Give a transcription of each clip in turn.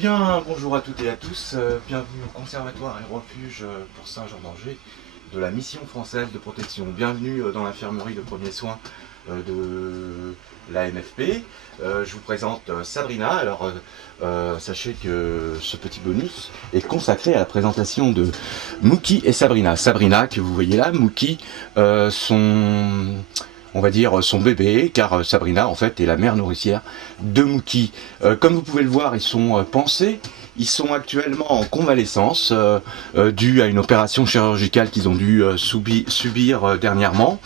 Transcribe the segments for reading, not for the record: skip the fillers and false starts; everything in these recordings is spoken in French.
bien, bonjour à toutes et à tous, bienvenue au conservatoire et refuge pour Saint-Jean-d'Angers de la mission française de protection. Bienvenue dans l'infirmerie de premiers soins de la MFP. Je vous présente Sabrina. Alors sachez que ce petit bonus est consacré à la présentation de Mookie et Sabrina. Sabrina que vous voyez là, Mookie on va dire son bébé, car Sabrina en fait est la mère nourricière de Mookie. Comme vous pouvez le voir, ils sont pansés, ils sont actuellement en convalescence due à une opération chirurgicale qu'ils ont dû subir dernièrement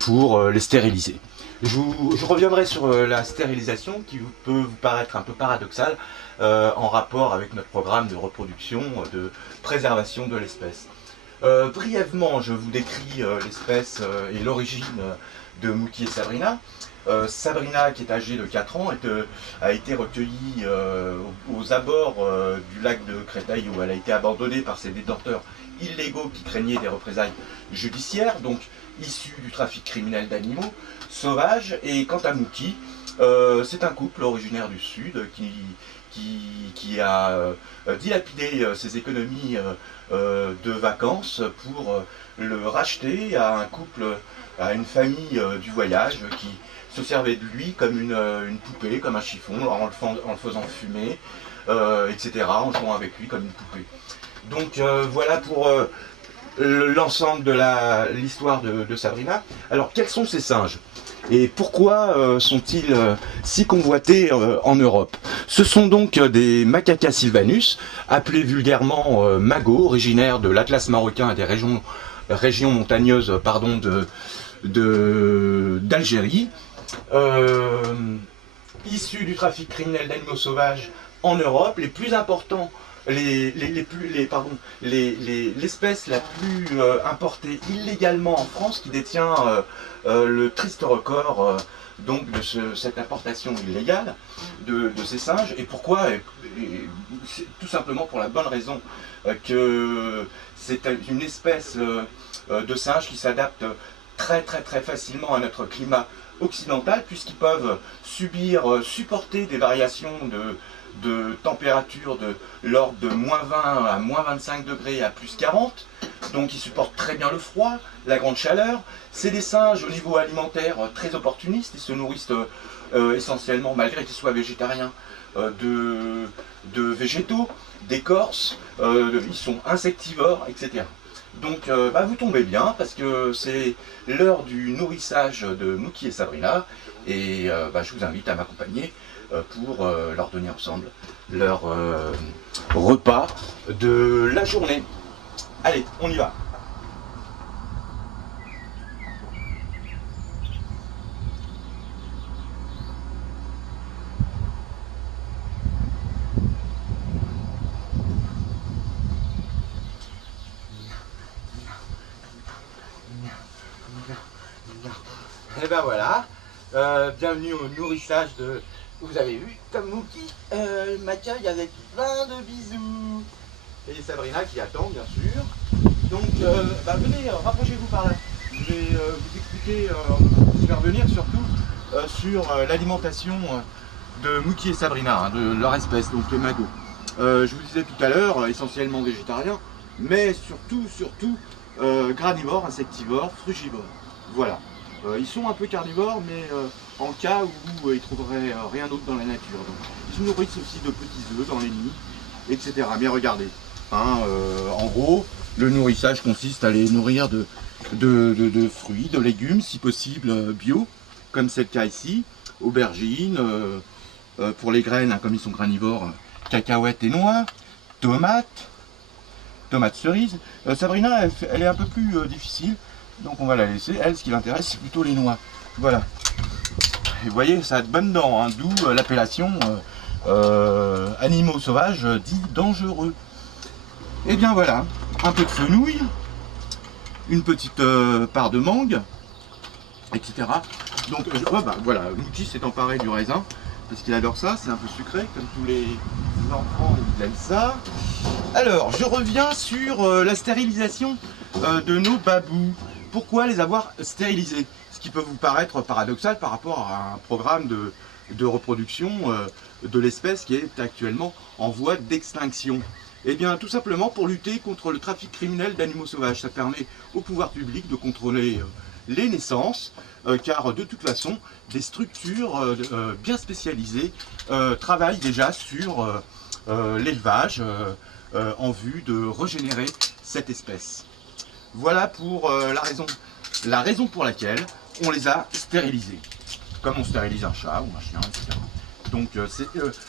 pour les stériliser. Je reviendrai sur la stérilisation qui peut vous paraître un peu paradoxale en rapport avec notre programme de reproduction, de préservation de l'espèce. Brièvement, je vous décris l'espèce et l'origine de Mookie et Sabrina. Sabrina, qui est âgée de 4 ans, a été recueillie aux abords du lac de Créteil, où elle a été abandonnée par ses détenteurs illégaux qui craignaient des représailles judiciaires, donc issus du trafic criminel d'animaux sauvages. Et quant à Mookie, c'est un couple originaire du Sud qui a dilapidé ses économies de vacances pour le racheter à un couple, à une famille du voyage qui se servait de lui comme une poupée, comme un chiffon, en le faisant fumer, etc., en jouant avec lui comme une poupée. Donc voilà pour l'ensemble de l'histoire de Sabrina. Alors quels sont ces singes ? Et pourquoi sont-ils si convoités en Europe? Ce sont donc des Macaca sylvanus, appelés vulgairement magos, originaires de l'Atlas marocain et des régions montagneuses d'Algérie, issus du trafic criminel d'animaux sauvages en Europe. Les plus importants, l'espèce la plus importée illégalement en France, qui détient le triste record donc de cette importation illégale de ces singes. Et pourquoi? C'est tout simplement pour la bonne raison que c'est une espèce de singe qui s'adapte très facilement à notre climat occidental, puisqu'ils peuvent supporter des variations de température de l'ordre de -20 à -25 degrés à +40, donc ils supportent très bien le froid, la grande chaleur. C'est des singes au niveau alimentaire très opportunistes, ils se nourrissent essentiellement, malgré qu'ils soient végétariens, de végétaux, d'écorces, ils sont insectivores, etc. Donc vous tombez bien, parce que c'est l'heure du nourrissage de Mookie et Sabrina, et je vous invite à m'accompagner pour leur donner ensemble leur repas de la journée. Allez, on y va. Et ben voilà, bienvenue au nourrissage de... Vous avez vu, comme Mookie m'accueille avec plein de bisous. Et Sabrina qui attend, bien sûr. Donc, venez, rapprochez-vous par là. Je vais vous expliquer, vous faire venir surtout sur l'alimentation de Mookie et Sabrina, hein, de leur espèce, donc les magos. Je vous disais tout à l'heure, essentiellement végétariens, mais surtout granivores, insectivores, frugivores. Voilà. Ils sont un peu carnivores, mais en cas où ils ne trouveraient rien d'autre dans la nature. Donc, ils se nourrissent aussi de petits œufs dans les nids, etc. Mais regardez, hein, en gros, le nourrissage consiste à les nourrir de fruits, de légumes, si possible bio, comme c'est le cas ici, aubergines, pour les graines, hein, comme ils sont granivores, cacahuètes et noix, tomates cerises. Sabrina, elle est un peu plus difficile. Donc on va la laisser. Elle, ce qui l'intéresse, c'est plutôt les noix. Voilà. Et vous voyez, ça a de bonnes dents, hein, d'où l'appellation animaux sauvages dits dangereux. Et bien voilà, un peu de fenouil, une petite part de mangue, etc. Donc voilà, Mookie s'est emparé du raisin, parce qu'il adore ça, c'est un peu sucré, comme tous les enfants, ils aiment ça. Alors, je reviens sur la stérilisation de nos babous. Pourquoi les avoir stérilisés? Ce qui peut vous paraître paradoxal par rapport à un programme de reproduction de l'espèce qui est actuellement en voie d'extinction? Eh bien, tout simplement pour lutter contre le trafic criminel d'animaux sauvages. Ça permet au pouvoir public de contrôler les naissances, car de toute façon, des structures bien spécialisées travaillent déjà sur l'élevage en vue de régénérer cette espèce. Voilà pour la raison pour laquelle on les a stérilisés, comme on stérilise un chat ou un chien, etc. Donc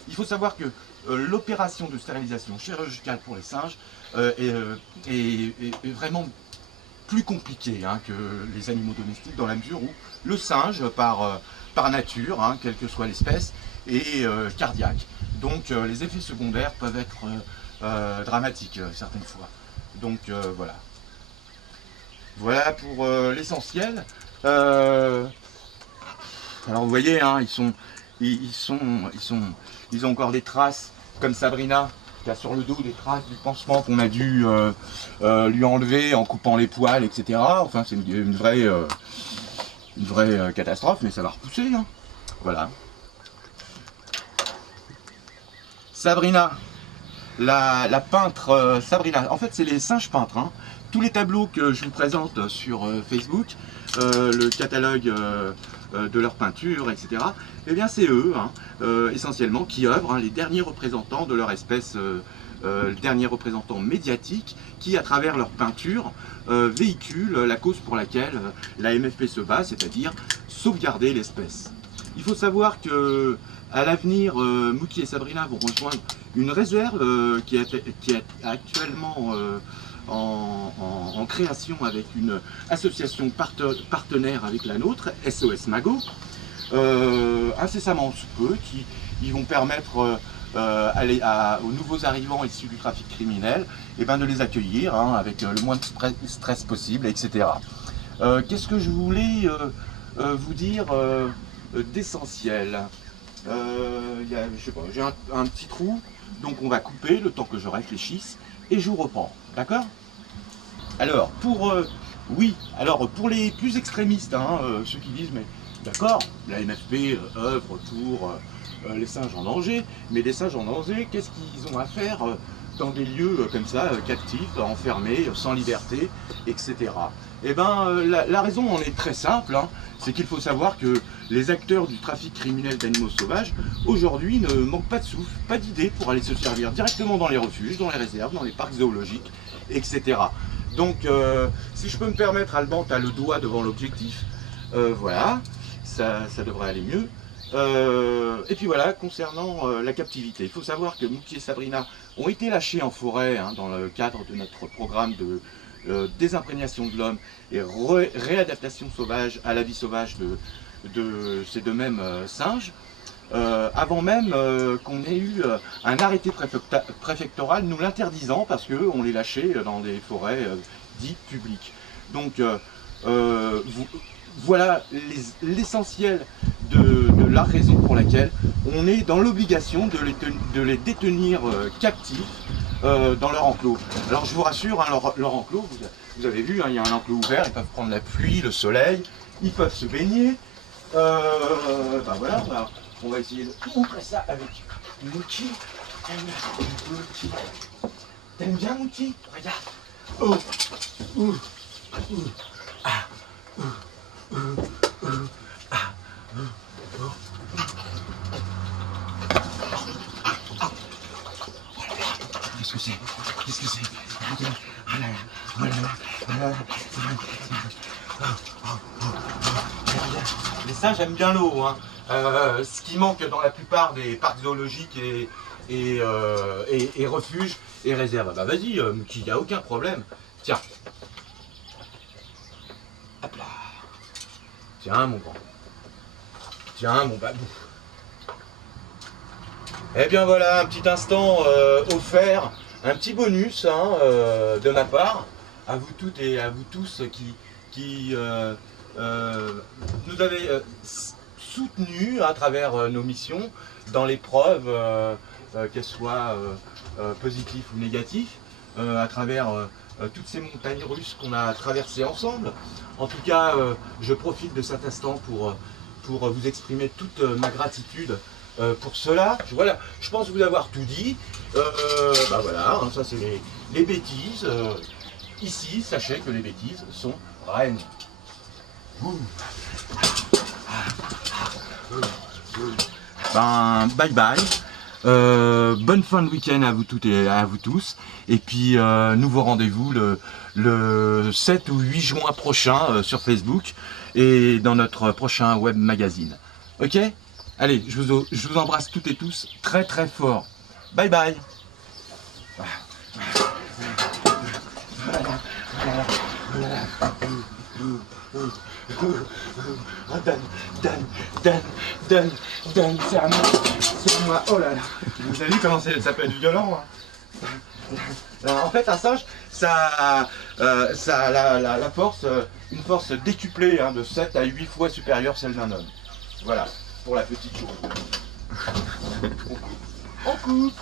il faut savoir que l'opération de stérilisation chirurgicale pour les singes est vraiment plus compliquée que les animaux domestiques, dans la mesure où le singe, par nature, quelle que soit l'espèce, est cardiaque. Donc les effets secondaires peuvent être dramatiques certaines fois. Donc voilà. Voilà pour l'essentiel. Alors vous voyez, ils ont encore des traces, comme Sabrina, qui a sur le dos des traces du pansement qu'on a dû lui enlever en coupant les poils, etc. Enfin, c'est une vraie catastrophe, mais ça va repousser. Voilà. Sabrina, la peintre Sabrina, en fait c'est les singes peintres. Tous les tableaux que je vous présente sur Facebook, le catalogue de leur peinture, etc., eh bien c'est eux, essentiellement, qui œuvrent, les derniers représentants de leur espèce, les derniers représentants médiatiques, qui, à travers leur peinture, véhiculent la cause pour laquelle la MFP se bat, c'est-à-dire sauvegarder l'espèce. Il faut savoir que à l'avenir, Mouki et Sabrina vont rejoindre une réserve qui est actuellement en création avec une association partenaire avec la nôtre, SOS Mago, incessamment sous peu, qui vont permettre aux nouveaux arrivants issus du trafic criminel de les accueillir avec le moins de stress possible, etc. Qu'est-ce que je voulais vous dire d'essentiel? Je sais pas, j'ai un petit trou, donc on va couper le temps que je réfléchisse et je vous reprends, d'accord? Alors pour les plus extrémistes, ceux qui disent mais d'accord, la MFP œuvre pour les singes en danger, mais les singes en danger, qu'est-ce qu'ils ont à faire dans des lieux comme ça, captifs, enfermés, sans liberté, etc. Eh bien, la raison en est très simple, c'est qu'il faut savoir que les acteurs du trafic criminel d'animaux sauvages, aujourd'hui, ne manquent pas de souffle, pas d'idées pour aller se servir directement dans les refuges, dans les réserves, dans les parcs zoologiques, etc. Donc, si je peux me permettre, Alban, tu as le doigt devant l'objectif, voilà, ça devrait aller mieux. Et puis voilà, concernant la captivité, il faut savoir que Mouki et Sabrina ont été lâchés en forêt dans le cadre de notre programme de désimprégnation de l'homme et réadaptation sauvage à la vie sauvage de ces deux mêmes singes, avant même qu'on ait eu un arrêté préfectoral nous l'interdisant parce qu'on les lâchait dans des forêts dites publiques. Donc voilà l'essentiel de la raison pour laquelle on est dans l'obligation de les détenir captifs dans leur enclos. Alors je vous rassure, leur enclos, vous avez vu, il y a un enclos ouvert, ils peuvent prendre la pluie, le soleil, ils peuvent se baigner. Voilà, on va essayer de montrer ça avec Mouki. T'aimes bien Mouki? Regarde. Oh, ah, ah, Qu'est-ce que c'est? Qu'est-ce que c'est? Les singes aiment bien l'eau. Ce qui manque dans la plupart des parcs zoologiques et refuges et réserves. Bah vas-y, Mouki, il n'y a aucun problème. Tiens. Hop là. Tiens, mon grand. Tiens, mon babou. Eh bien voilà, un petit instant offert, un petit bonus de ma part, à vous toutes et à vous tous qui nous avez soutenus à travers nos missions dans l'épreuve, qu'elles soient positives ou négatives, à travers toutes ces montagnes russes qu'on a traversées ensemble. En tout cas, je profite de cet instant pour pour vous exprimer toute ma gratitude pour cela. Voilà, je pense vous avoir tout dit. Bah voilà, hein, ça c'est les bêtises. Ici, sachez que les bêtises sont reines. Ben, bye bye. Bonne fin de week-end à vous toutes et à vous tous. Et puis, nouveau rendez-vous le 7 ou 8 juin prochain sur Facebook et dans notre prochain web magazine. Ok? Allez, je vous embrasse toutes et tous très très fort. Bye bye. Dan, c'est à moi, oh là là. Vous avez vu comment ça peut être violent, hein. Alors, en fait, un singe, ça a la force, une force décuplée, hein, de 7 à 8 fois supérieure à celle d'un homme. Voilà, pour la petite chose. On coupe.